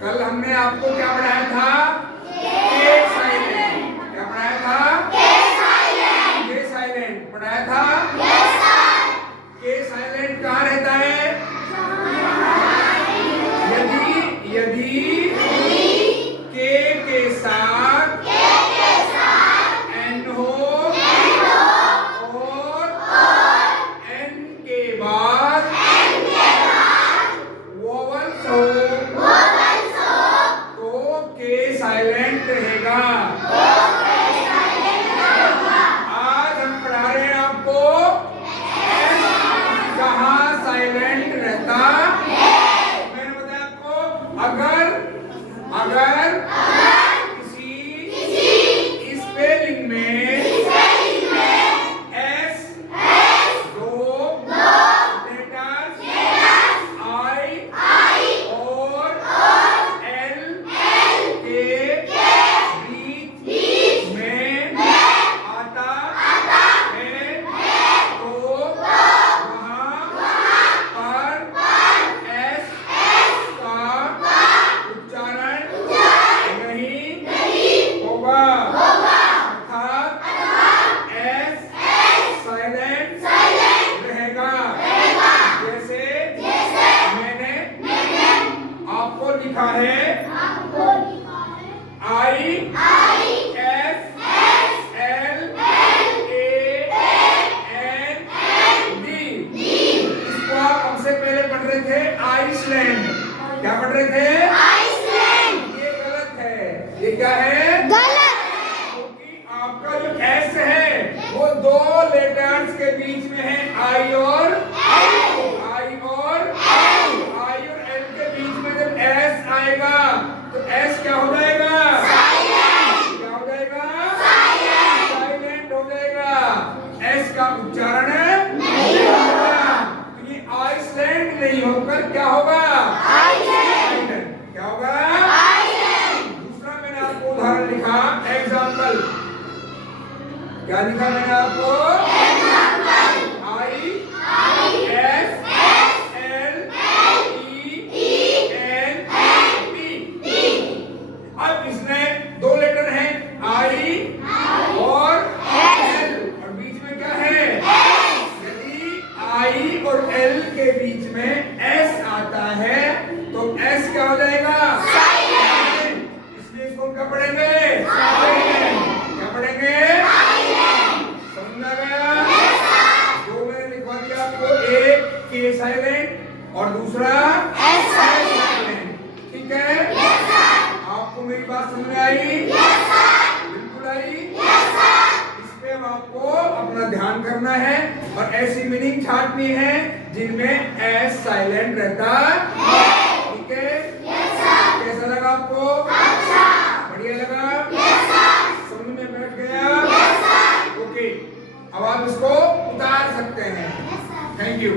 कल हमने आपको क्या पढ़ाया था? के साइलेंट। क्या पढ़ाया था? के साइलेंट पढ़ाया था। के साइलेंट कहाँ रहता है? यदि के साथ एन हो और एन के बाद वोवल्स हो तो के साइलेंट रहेगा। आज हम पढ़ा रहे हैं आपको एस कहाँ साइलेंट रहता। मैंने बताया आपको अगर किसी स्पेलिंग में एस दो लेटर्स आई और एल के बीच में आता है तो वहाँ पर एस का उच्चारण नहीं होगा। अर्थात एस साइलेंट रहेगा। जैसे मैंने आपको लिखा है I S L A N D. इसको आप हमसे पहले पढ़ रहे थे आइसलैंड। क्या पढ़ रहे थे? ये गलत है। ये क्या है? क्योंकि आपका जो एस है वो दो लेटर्स के बीच में है आई और एल के बीच में जब एस आएगा तो एस क्या हो जाएगा? क्या हो जाएगा? साइलेंट हो जाएगा। एस का उच्चारण नहीं होगा। तो ये आइसलैंड नहीं होकर क्या होगा? क्या होगा? दूसरा मैंने आपको उदाहरण लिखा एग्जाम्पल। क्या लिखा मैंने आपको? I S L E N T. अब इसमें दो लेटर हैं आई और एल और बीच में क्या है? यदि आई और एल के बीच में एस आता है तो एस क्या हो जाएगा? इसलिए इसको क्या पढ़ेंगे? क्या पढ़ेंगे? समझ आ गया? दो मैंने लिखवा दिया आपको, एक के साइलेंट और दूसरा एस साइलेंट। ठीक है? आपको मेरी बात समझ में आई? बिल्कुल आई। इस पे अब आपको अपना ध्यान करना है और ऐसी मीनिंग छांटनी है जिनमें एस साइलेंट रहता है। ठीक है? कैसा लगा आपको? बढ़िया लगा? समझ में बैठ गया? ओके, अब आप इसको उतार सकते हैं। Thank you.